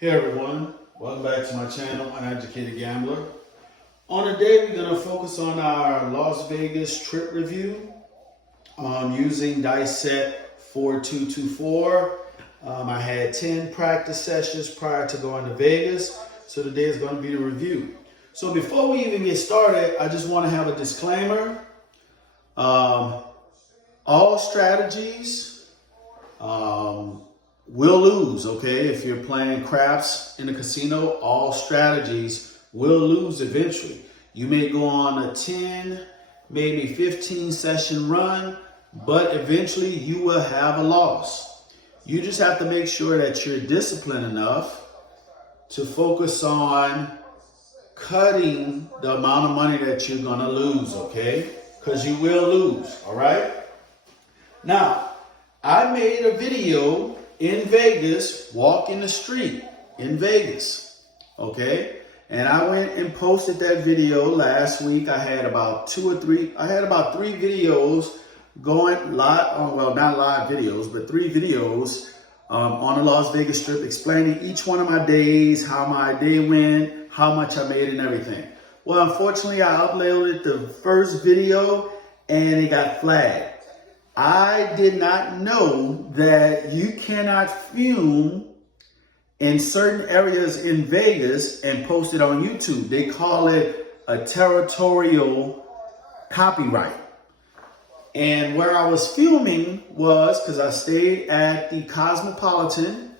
Hey everyone, welcome back to my channel, Uneducated Gambler. On today, we're going to focus on our Las Vegas trip review using dice set 4224. I had 10 practice sessions prior to going to Vegas, so today is going to be the review. So before we even get started, I just want to have a disclaimer. All strategies will lose, okay? If you're playing craps in a casino, all strategies will lose eventually. You may go on a 10, maybe 15 session run, but eventually you will have a loss. You just have to make sure that you're disciplined enough to focus on cutting the amount of money that you're gonna lose, okay? Because you will lose, all right? Now, I made a video in Vegas, walking the street in Vegas, okay? And I went and posted that video last week. I had about three videos going live, well, not live videos, but 3 videos on the Las Vegas Strip explaining each one of my days, how my day went, how much I made and everything. Well, unfortunately, I uploaded the first video and it got flagged. I did not know that you cannot film in certain areas in Vegas and post it on YouTube. They call it a territorial copyright. And where I was filming was, because I stayed at the Cosmopolitan,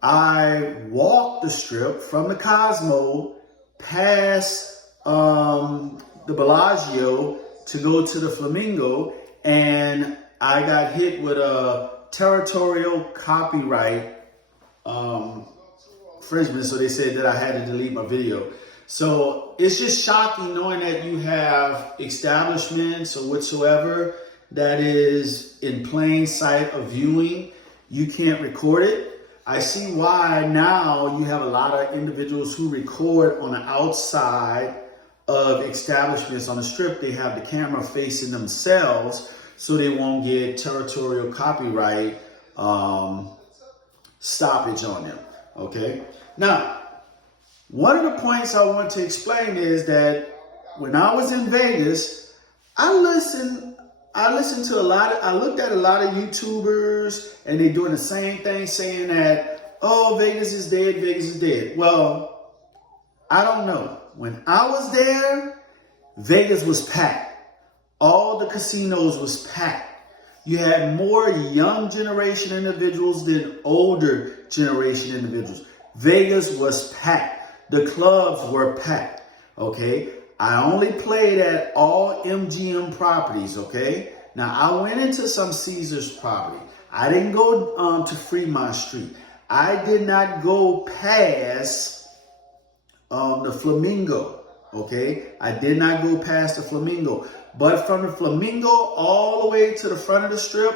I walked the strip from the Cosmo past the Bellagio to go to the Flamingo, and I got hit with a territorial copyright infringement, so they said that I had to delete my video. So it's just shocking knowing that you have establishments or whatsoever that is in plain sight of viewing. You can't record it. I see why now you have a lot of individuals who record on the outside of establishments on the strip. They have the camera facing themselves so they won't get territorial copyright stoppage on them, okay? Now, one of the points I want to explain is that when I was in Vegas, I listened to a lot of, I looked at a lot of YouTubers and they're doing the same thing, saying that, oh, Vegas is dead, Vegas is dead. Well, I don't know. When I was there, Vegas was packed. All the casinos was packed. You had more young generation individuals than older generation individuals. Vegas was packed. The clubs were packed, okay? I only played at all MGM properties, okay? Now, I went into some Caesars property. I didn't go to Fremont Street. I did not go past the Flamingo, okay? I did not go past the Flamingo. But from the Flamingo all the way to the front of the strip,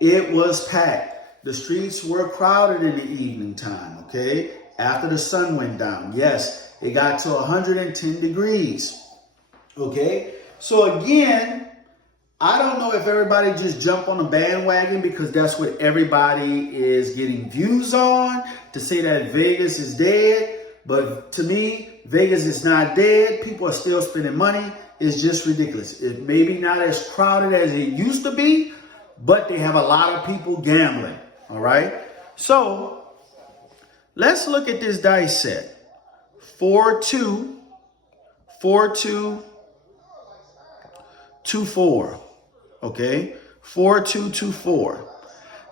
it was packed. The streets were crowded in the evening time, okay? After the sun went down. Yes, it got to 110 degrees, okay? So again, I don't know if everybody just jumped on the bandwagon because that's what everybody is getting views on, to say that Vegas is dead. But to me, Vegas is not dead. People are still spending money. It's just ridiculous. It may be not as crowded as it used to be, but they have a lot of people gambling, all right? So let's look at this dice set. 4-2, 4-2, 2-4, okay? 4-2, 2-4.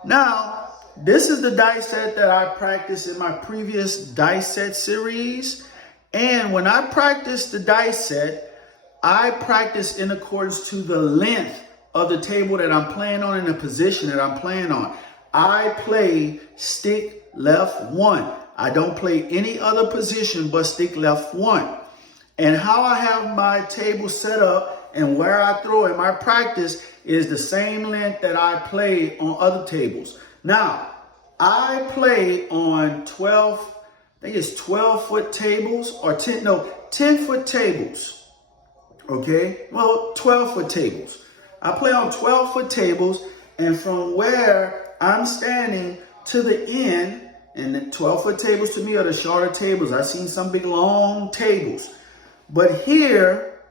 Now, this is the dice set that I practiced in my previous dice set series. And when I practiced the dice set, I practice in accordance to the length of the table that I'm playing on and the position that I'm playing on. I play stick left 1. I don't play any other position but stick left 1. And how I have my table set up and where I throw in my practice is the same length that I play on other tables. Now, I play on 12-foot tables or 10-foot tables. Okay, well, 12-foot tables. I play on 12-foot tables, and from where I'm standing to the end And the 12-foot tables to me are the shorter tables. I've seen some big long tables. But here,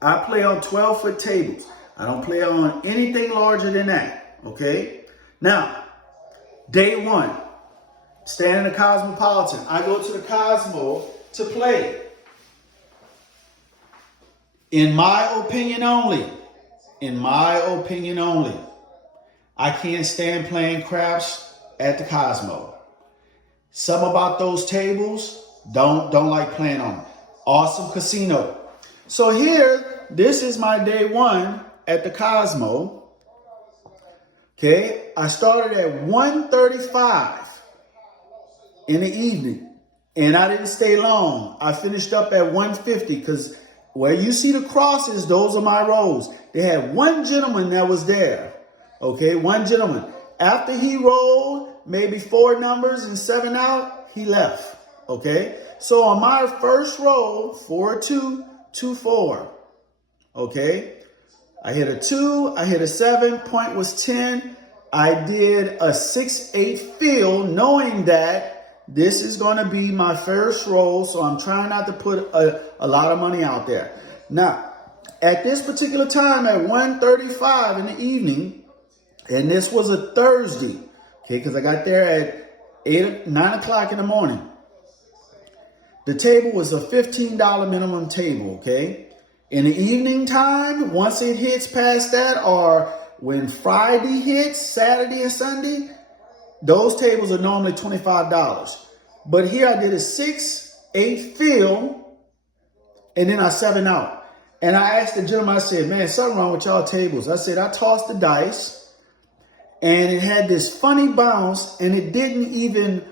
I play on 12-foot tables. I don't play on anything larger than that, okay? Now, day one, staying in the Cosmopolitan. I go to the Cosmo to play. In my opinion only, I can't stand playing craps at the Cosmo. Some about those tables, don't like playing on them. Awesome casino. So here, this is my day one at the Cosmo. Okay, I started at 1:35 in the evening, and I didn't stay long. I finished up at 1:50 because where you see the crosses, those are my rows. They had one gentleman that was there. Okay, one gentleman. After he rolled maybe 4 numbers and 7 out, he left. Okay, so on my first roll, 4-2, 2-4. Okay, I hit a 2, I hit a 7, point was 10. I did a 6-8 field, knowing that this is going to be my first roll, so I'm trying not to put a lot of money out there. Now, at this particular time, at 1:35 in the evening, and this was a Thursday, okay, because I got there at 9 o'clock in the morning. The table was a $15 minimum table, okay? In the evening time, once it hits past that, or when Friday hits, Saturday and Sunday, those tables are normally $25. But here I did a 6-8 field, and then I 7 out. And I asked the gentleman, I said, man, something wrong with y'all tables. I said, I tossed the dice, and it had this funny bounce, and it didn't even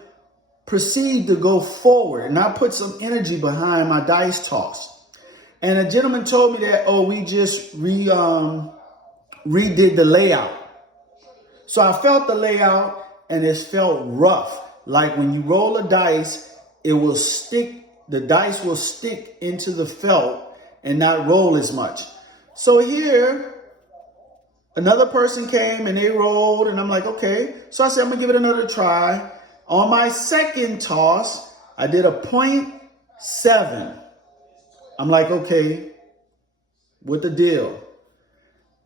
proceed to go forward. And I put some energy behind my dice toss. And a gentleman told me that, oh, we just redid the layout. So I felt the layout, and it felt rough. Like when you roll a dice, it will stick, the dice will stick into the felt and not roll as much. So here, another person came and they rolled, and I'm like, okay. So I said, I'm gonna give it another try. On my second toss, I did a 0.7. I'm like, okay, what the deal?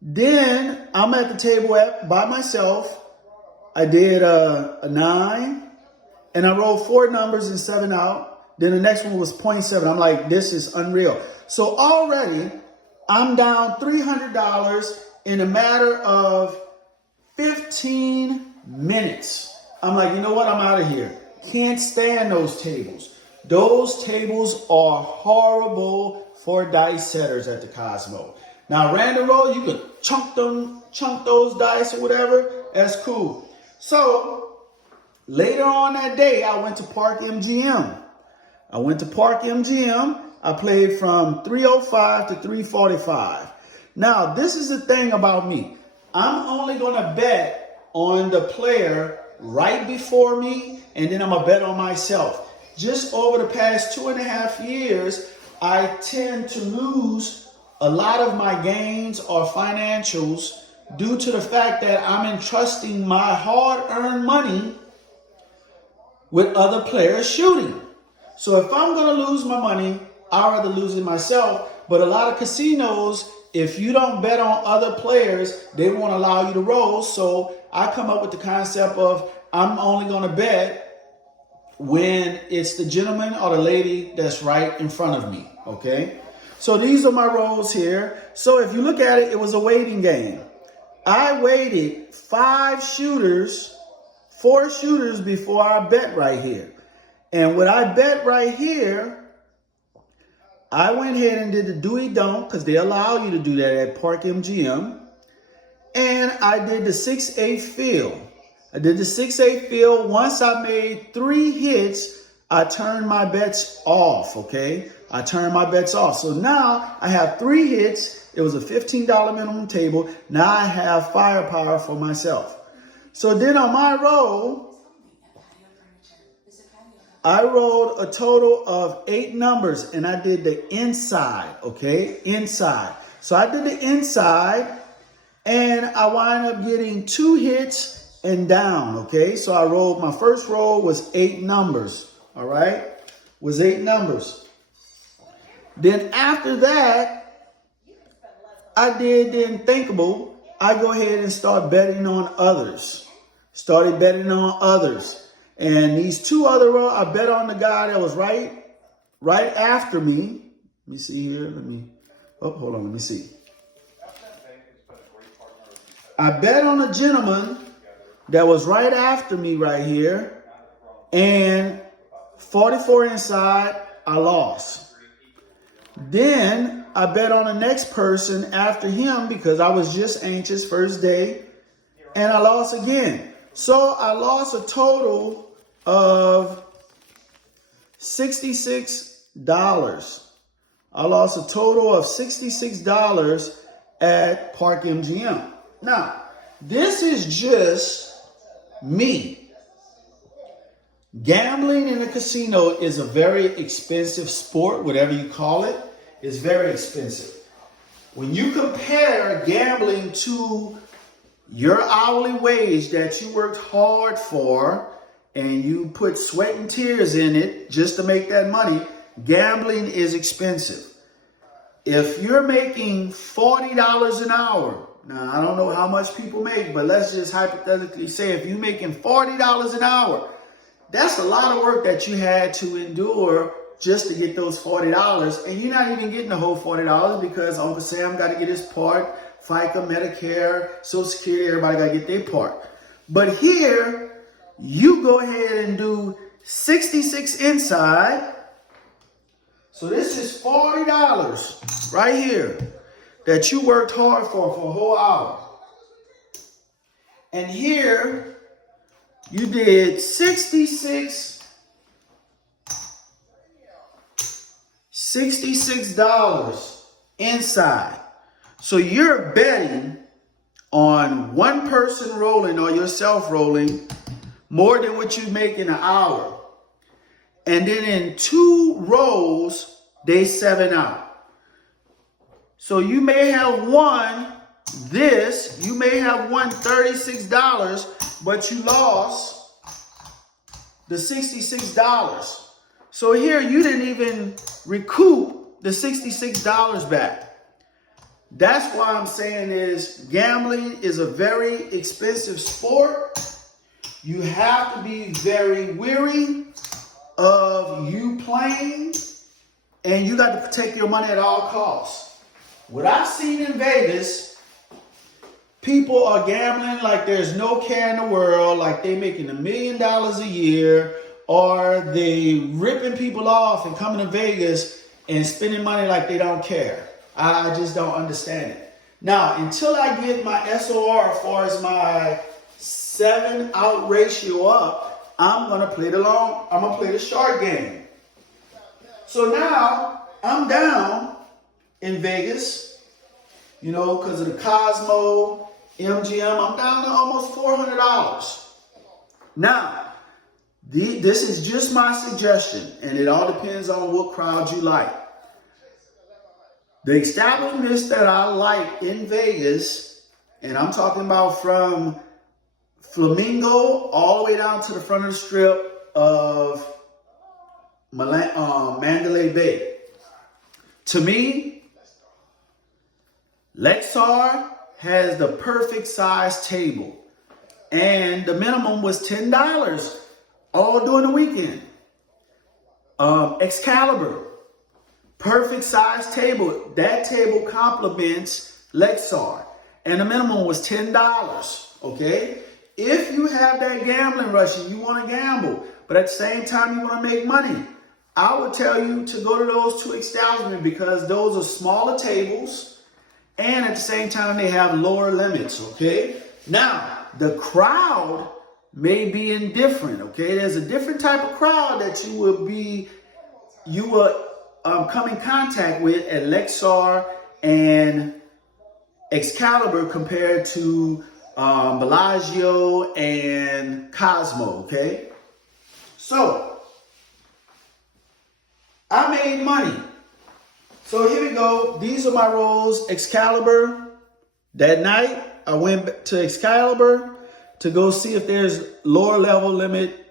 Then I'm at the table by myself. I did a 9, and I rolled 4 numbers and 7 out. Then the next one was 0.7. I'm like, this is unreal. So already I'm down $300 in a matter of 15 minutes. I'm like, you know what? I'm out of here. Can't stand those tables. Those tables are horrible for dice setters at the Cosmo. Now, random roll, you can chunk those dice or whatever. That's cool. So later on that day, I went to Park MGM. I played from 3:05 to 3:45. Now, this is the thing about me. I'm only going to bet on the player right before me, and then I'm going to bet on myself. Just over the past 2.5 years, I tend to lose a lot of my gains or financials due to the fact that I'm entrusting my hard-earned money with other players shooting. So if I'm going to lose my money, I'd rather lose it myself. But a lot of casinos, if you don't bet on other players, they won't allow you to roll. So I come up with the concept of I'm only going to bet when it's the gentleman or the lady that's right in front of me, okay? So these are my rolls here. So if you look at it, it was a waiting game. I waited 4 shooters before I bet right here. And what I bet right here, I went ahead and did the Dewey Don't, because they allow you to do that at Park MGM. And I did the 6-8 field. Once I made 3 hits, I turned my bets off, okay? So now I have 3 hits. It was a $15 minimum table. Now I have firepower for myself. So then on my roll, I rolled a total of 8 numbers, and I did the inside, okay? Inside. So I did the inside, and I wind up getting 2 hits and down, okay? So I rolled, my first roll was 8 numbers, all right? Was 8 numbers. Then after that, I did the unthinkable. I go ahead and start betting on others. Started betting on others. And these 2 other rolls, I bet on the guy that was right after me. Let me see here, hold on, let me see. I bet on a gentleman that was right after me right here, and 44 inside, I lost. Then I bet on the next person after him because I was just anxious first day, and I lost again. So I lost a total of $66. I lost a total of $66 at Park MGM. Now, this is just me. Gambling in a casino is a very expensive sport, whatever you call it. It's very expensive. When you compare gambling to your hourly wage that you worked hard for and you put sweat and tears in it just to make that money, gambling is expensive. If you're making $40 an hour, now I don't know how much people make, but let's just hypothetically say if you're making $40 an hour, that's a lot of work that you had to endure just to get those $40. And you're not even getting the whole $40 because Uncle Sam got to get his part, FICA, Medicare, Social Security, everybody got to get their part. But here, you go ahead and do 66 inside. So this is $40 right here that you worked hard for a whole hour. And here you did $66 inside. So you're betting on one person rolling or yourself rolling more than what you make in an hour. And then in 2 rolls, they 7 out. So you may have won this, you may have won $36, but you lost the $66. So here you didn't even recoup the $66 back. That's why I'm saying is gambling is a very expensive sport. You have to be very wary of you playing, and you got to protect your money at all costs. What I've seen in Vegas, people are gambling like there's no care in the world, like they making $1 million a year, or they ripping people off and coming to Vegas and spending money like they don't care. I just don't understand it. Now, until I get my SOR as far as my 7 out ratio up, I'm gonna play the short game. So now I'm down in Vegas, you know, because of the Cosmo, MGM, I'm down to almost $400. Now, this is just my suggestion, and it all depends on what crowd you like. The establishments that I like in Vegas, and I'm talking about from Flamingo all the way down to the front of the strip of Mandalay Bay. To me, Lexar has the perfect size table, and the minimum was $10 all during the weekend. Excalibur, perfect size table. That table complements Lexar, and the minimum was $10. Okay, if you have that gambling rush and you want to gamble, but at the same time you want to make money, I would tell you to go to those 2 establishments because those are smaller tables, and at the same time they have lower limits. Okay, now the crowd may be indifferent. Okay, there's a different type of crowd that you will come in contact with at Lexar and Excalibur compared to Bellagio and Cosmo. Okay, so I made money. So here we go. These are my rolls. Excalibur. That night I went to Excalibur. to go see if there's lower level limit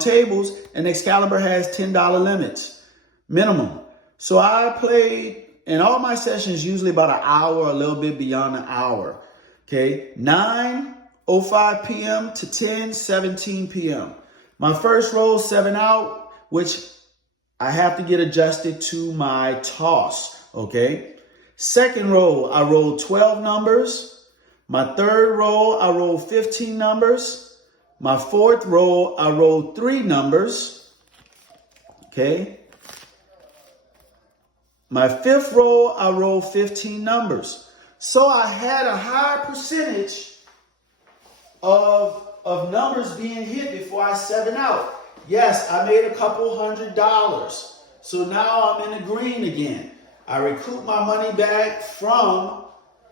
tables, and Excalibur has $10 limits minimum. So I played, and all my sessions usually about an hour, a little bit beyond an hour. Okay, 9:05 p.m. to 10:17 p.m. My first roll, 7 out, which I have to get adjusted to my toss. Okay, second roll, I rolled 12 numbers. My third roll, I rolled 15 numbers. My fourth roll, I rolled 3 numbers. Okay. My fifth roll, I rolled 15 numbers. So I had a higher percentage of numbers being hit before I 7 out. Yes, I made a couple $100. So now I'm in the green again. I recoup my money back from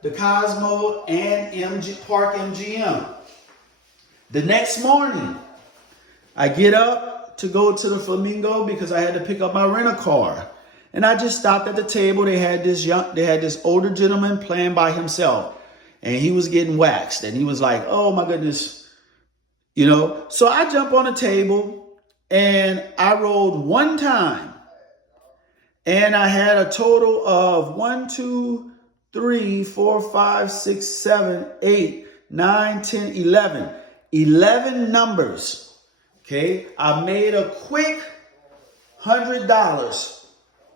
the Cosmo and Park MGM. The next morning, I get up to go to the Flamingo because I had to pick up my rent-a-car. And I just stopped at the table. They had this older gentleman playing by himself, and he was getting waxed. And he was like, "Oh my goodness," you know. So I jump on the table and I rolled 1 time, and I had a total of 1, 2, 3, 4, 5, 6, 7, 8, 9, 10, 11. 11 numbers. Okay, I made a quick $100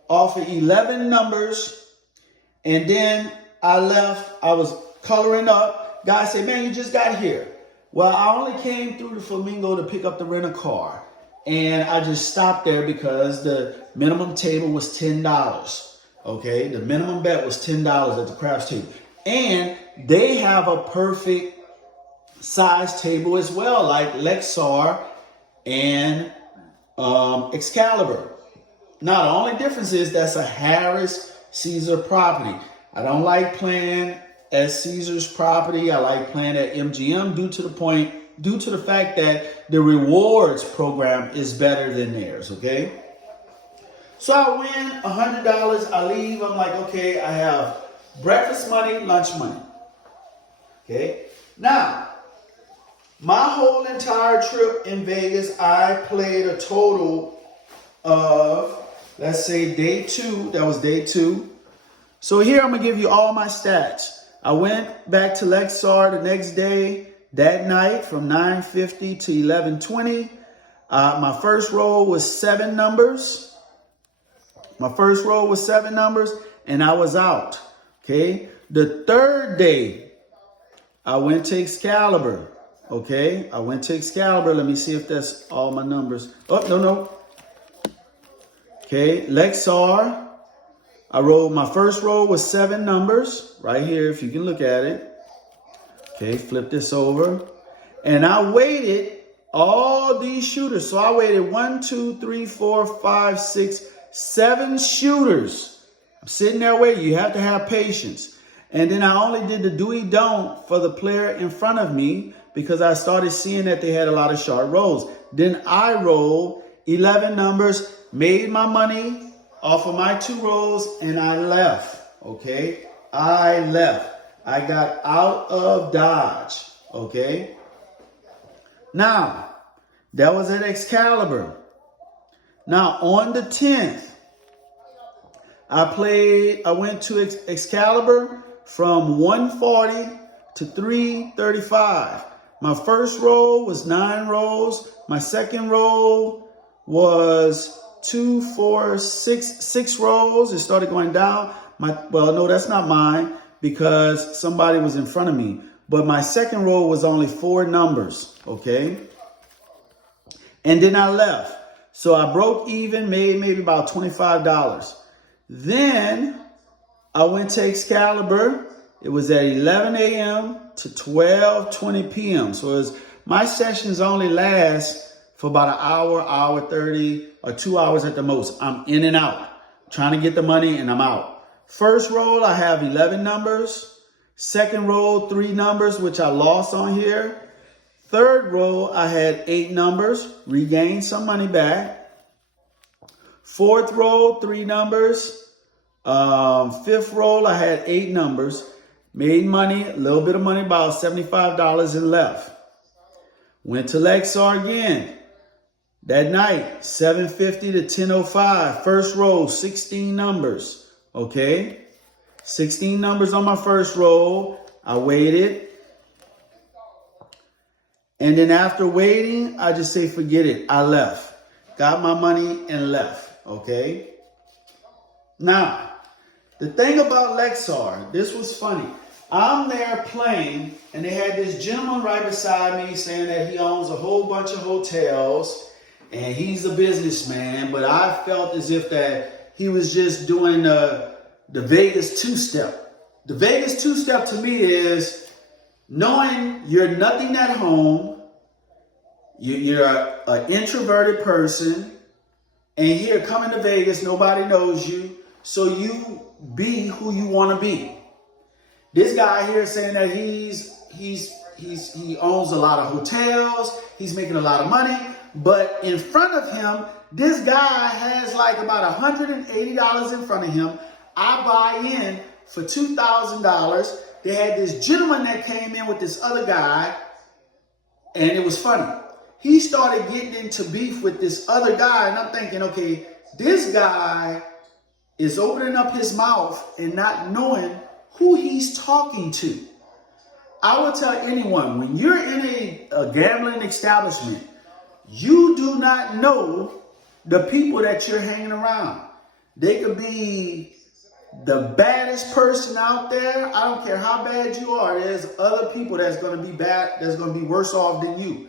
off of 11 numbers, and then I left. I was coloring up. Guy said, "Man, you just got here." Well, I only came through the Flamingo to pick up the rent-a-car, and I just stopped there because the minimum table was $10. Okay, the minimum bet was $10 at the craps table, and they have a perfect size table as well, like Lexar and Excalibur. Now, the only difference is that's a Harris Caesar property. I don't like playing at Caesar's property. I like playing at MGM due to the fact that the rewards program is better than theirs, okay? So I win $100. I leave. I'm like, okay, I have breakfast money, lunch money. Okay? Now, my whole entire trip in Vegas, I played a total of, let's say, day 2. That was day 2. So here I'm going to give you all my stats. I went back to Lexar the next day, that night, from 9:50 to 11:20. My first roll was 7 numbers. And I was out. Okay. The third day, I went to Excalibur. Okay, I went to Excalibur. Let me see if that's all my numbers. Oh, no. Okay, Lexar. My first roll was 7 numbers. Right here, if you can look at it. Okay, flip this over. And I waited all these shooters. So I waited 1, 2, 3, 4, 5, 6, 7 shooters. I'm sitting there waiting. You have to have patience. And then I only did the do-don't for the player in front of me, because I started seeing that they had a lot of short rolls. Then I rolled 11 numbers, made my money off of my 2 rolls, and I left. Okay? I left. I got out of Dodge. Okay? Now, that was at Excalibur. Now, on the 10th, I went to Excalibur from 140 to 335. My first roll was 9 rolls. My second roll was 2, 4, 6 rolls. It started going down. Well, no, that's not mine because somebody was in front of me. But my second roll was only 4 numbers, okay? And then I left. So I broke even, made maybe about $25. Then I went to Excalibur. It was at 11 a.m. to 12:20 p.m. So my sessions only last for about an hour, hour 30, or 2 hours at the most. I'm in and out, trying to get the money, and I'm out. First roll, I have 11 numbers. Second roll, 3 numbers, which I lost on here. Third roll, I had 8 numbers, regained some money back. Fourth roll, 3 numbers. Fifth roll, I had 8 numbers. Made money, a little bit of money, about $75 and left. Went to Lexar again. That night, 7:50 to 10:05. First roll, 16 numbers. Okay? 16 numbers on my first roll. I waited. And then after waiting, I just say, forget it. I left. Got my money and left. Okay? Now, the thing about Lexar, this was funny. I'm there playing, and they had this gentleman right beside me saying that he owns a whole bunch of hotels, and he's a businessman, but I felt as if that he was just doing the Vegas two-step. The Vegas two-step to me is knowing you're nothing at home, you're an introverted person, and here coming to Vegas, nobody knows you, so you be who you want to be. This guy here saying that he owns a lot of hotels, he's making a lot of money, but in front of him, this guy has like about $180 in front of him. I buy in for $2,000. They had this gentleman that came in with this other guy, and it was funny. He started getting into beef with this other guy, and I'm thinking, okay, this guy is opening up his mouth and not knowing who he's talking to. I will tell anyone, when you're in a gambling establishment, you do not know the people that you're hanging around. They could be the baddest person out there. I don't care how bad you are. There's other people that's going to be bad, that's going to be worse off than you.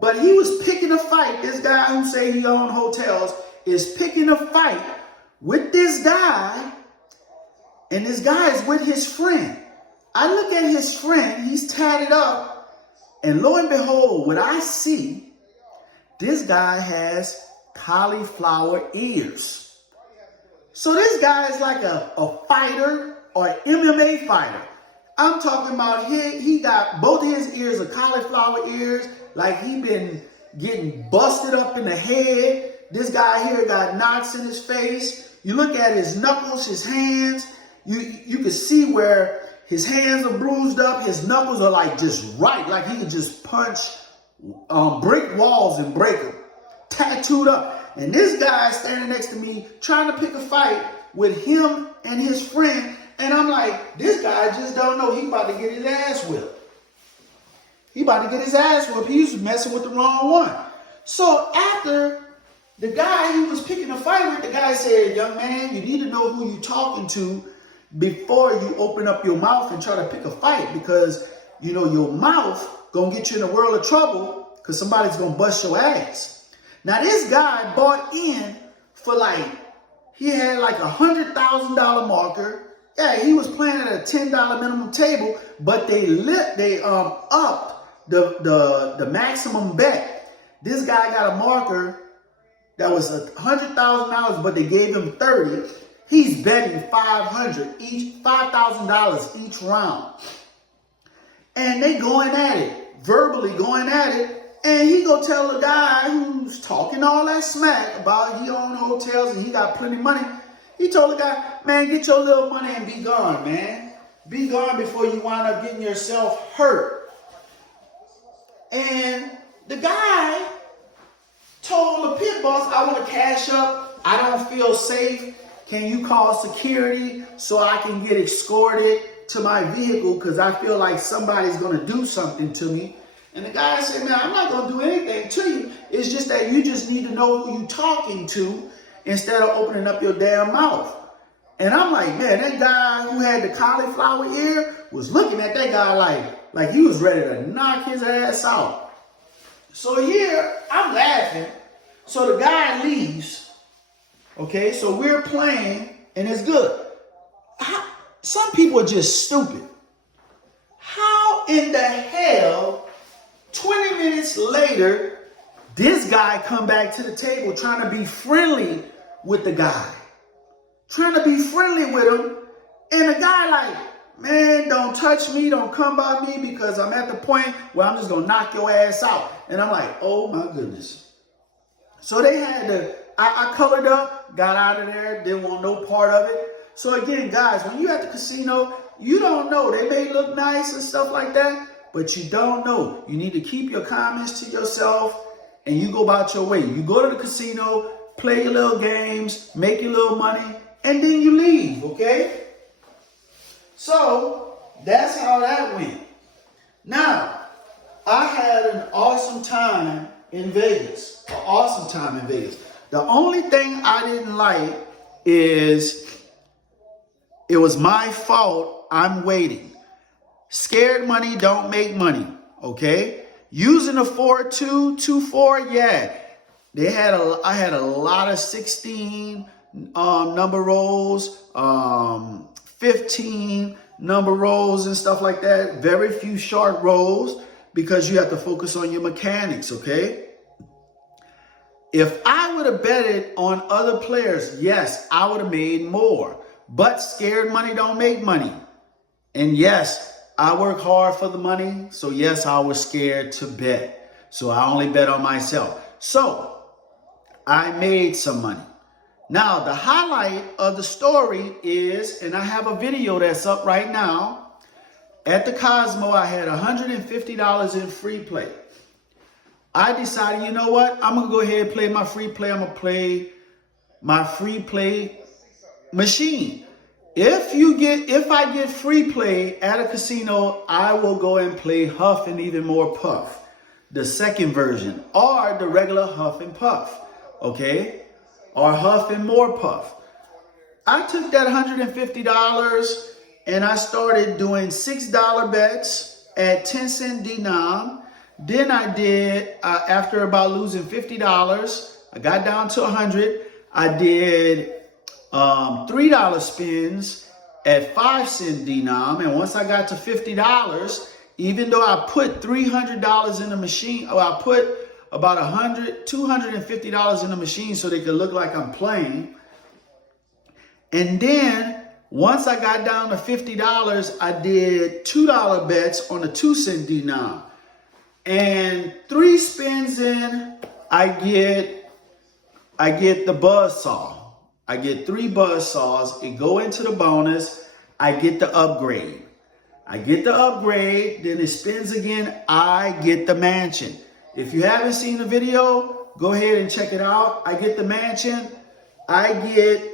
But he was picking a fight. This guy who say he owned hotels is picking a fight with this guy, and this guy is with his friend. I look at his friend, he's tatted up, and lo and behold, what I see, this guy has cauliflower ears. So this guy is like a fighter or an MMA fighter. I'm talking about he got both of his ears are cauliflower ears, like he been getting busted up in the head. This guy here got knocks in his face. You look at his knuckles, his hands, you can see where his hands are bruised up. His knuckles are like just right, like he could just punch brick walls and break them. Tattooed up. And this guy is standing next to me trying to pick a fight with him and his friend. And I'm like, this guy just don't know. He about to get his ass whipped. He about to get his ass whipped. He was messing with the wrong one. So after the guy he was picking a fight with, the guy said, young man, you need to know who you're talking to before you open up your mouth and try to pick a fight, because you know your mouth gonna get you in a world of trouble because somebody's gonna bust your ass. Now this guy bought in for he had like $100,000 marker. Yeah, he was playing at a $10 minimum table, but they upped the maximum bet. This guy got a marker that was $100,000, but they gave him 30. He's betting $500 each round. And they going at it, verbally going at it. And he go tell the guy who's talking all that smack about he own hotels and he got plenty of money. He told the guy, man, get your little money and be gone, man. Be gone before you wind up getting yourself hurt. And the guy told the pit boss, I want to cash up. I don't feel safe. Can you call security so I can get escorted to my vehicle because I feel like somebody's going to do something to me? And the guy said, man, I'm not going to do anything to you. It's just that you just need to know who you're talking to instead of opening up your damn mouth. And I'm like, man, that guy who had the cauliflower ear was looking at that guy like he was ready to knock his ass out. So here, I'm laughing. So the guy leaves. Okay, so we're playing, and it's good. Some people are just stupid. How in the hell, 20 minutes later, this guy come back to the table trying to be friendly with the guy. Trying to be friendly with him. And the guy like, man, don't touch me, don't come by me because I'm at the point where I'm just going to knock your ass out. And I'm like, oh my goodness. So they had to, I colored up, got out of there, didn't want no part of it. So again, guys, when you're at the casino, You don't know. They may look nice and stuff like that, but you don't know. You need to keep your comments to yourself and you go about your way. You go to the casino, play your little games, make your little money, and then you leave, okay? So that's how that went. Now, I had an awesome time in Vegas. An awesome time in Vegas. The only thing I didn't like is it was my fault. I'm waiting. Scared money don't make money, okay? Using a 4-2-2-4, yeah. I had a lot of 16 number rolls, 15 number rolls and stuff like that. Very few short rolls because you have to focus on your mechanics, okay? If I would have betted on other players, yes, I would have made more. But scared money don't make money. And yes, I work hard for the money. So yes, I was scared to bet. So I only bet on myself. So I made some money. Now, the highlight of the story is, and I have a video that's up right now. At the Cosmo, I had $150 in free play. I decided, you know what? I'm going to go ahead and play my free play. I'm going to play my free play machine. If I get free play at a casino, I will go and play Huff and Even More Puff, the second version, or the regular Huff and Puff, okay? Or Huff and More Puff. I took that $150 and I started doing $6 bets at 10-cent denom. Then I did, after about losing $50, I got down to 100. I did $3 spins at 5-cent denom. And once I got to $50, even though I put $300 in the machine, or I put about $250 in the machine so they could look like I'm playing. And then once I got down to $50, I did $2 bets on a 2-cent denom. And 3 spins in, I get the buzzsaw. I get 3 buzzsaws. It go into the bonus. I get the upgrade. Then it spins again. I get the mansion. If you haven't seen the video, go ahead and check it out. I get the mansion. I get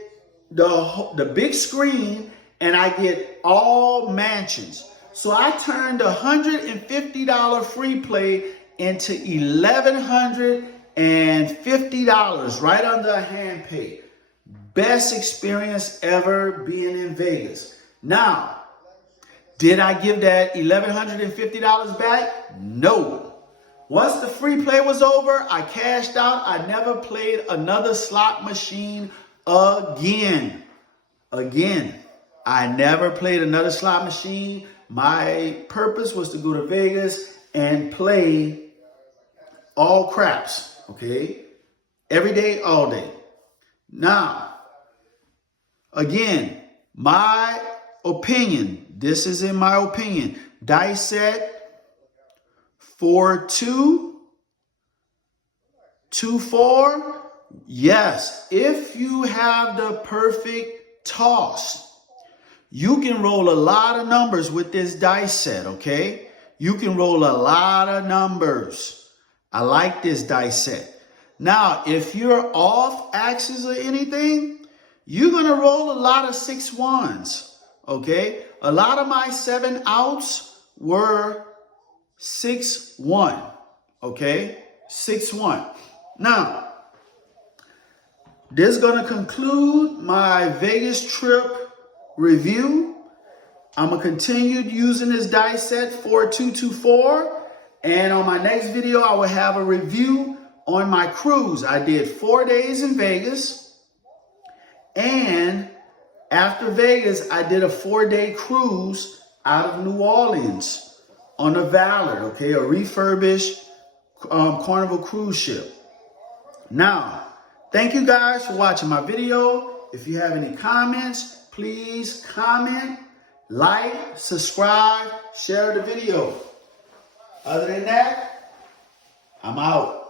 the big screen, and I get all mansions. So I turned $150 free play into $1,150 right under a hand pay. Best experience ever being in Vegas. Now, did I give that $1,150 back? No. Once the free play was over, I cashed out. I never played another slot machine again. I never played another slot machine. My purpose was to go to Vegas and play all craps, okay? Every day, all day. Now, again, my opinion, this is in my opinion, dice set 4-2-2-4. Yes, if you have the perfect toss, you can roll a lot of numbers with this dice set, okay? You can roll a lot of numbers. I like this dice set. Now, if you're off axis or anything, you're going to roll a lot of 6-1s, okay? A lot of my 7 outs were 6-1, okay? 6-1. Now, this is going to conclude my Vegas trip review. I'm going to continue using this dice set 4-2-2-4. And on my next video, I will have a review on my cruise. I did 4 days in Vegas. And after Vegas, I did a 4-day cruise out of New Orleans on a Valor, okay? A refurbished Carnival cruise ship. Now, thank you guys for watching my video. If you have any comments, please comment, like, subscribe, share the video. Other than that, I'm out.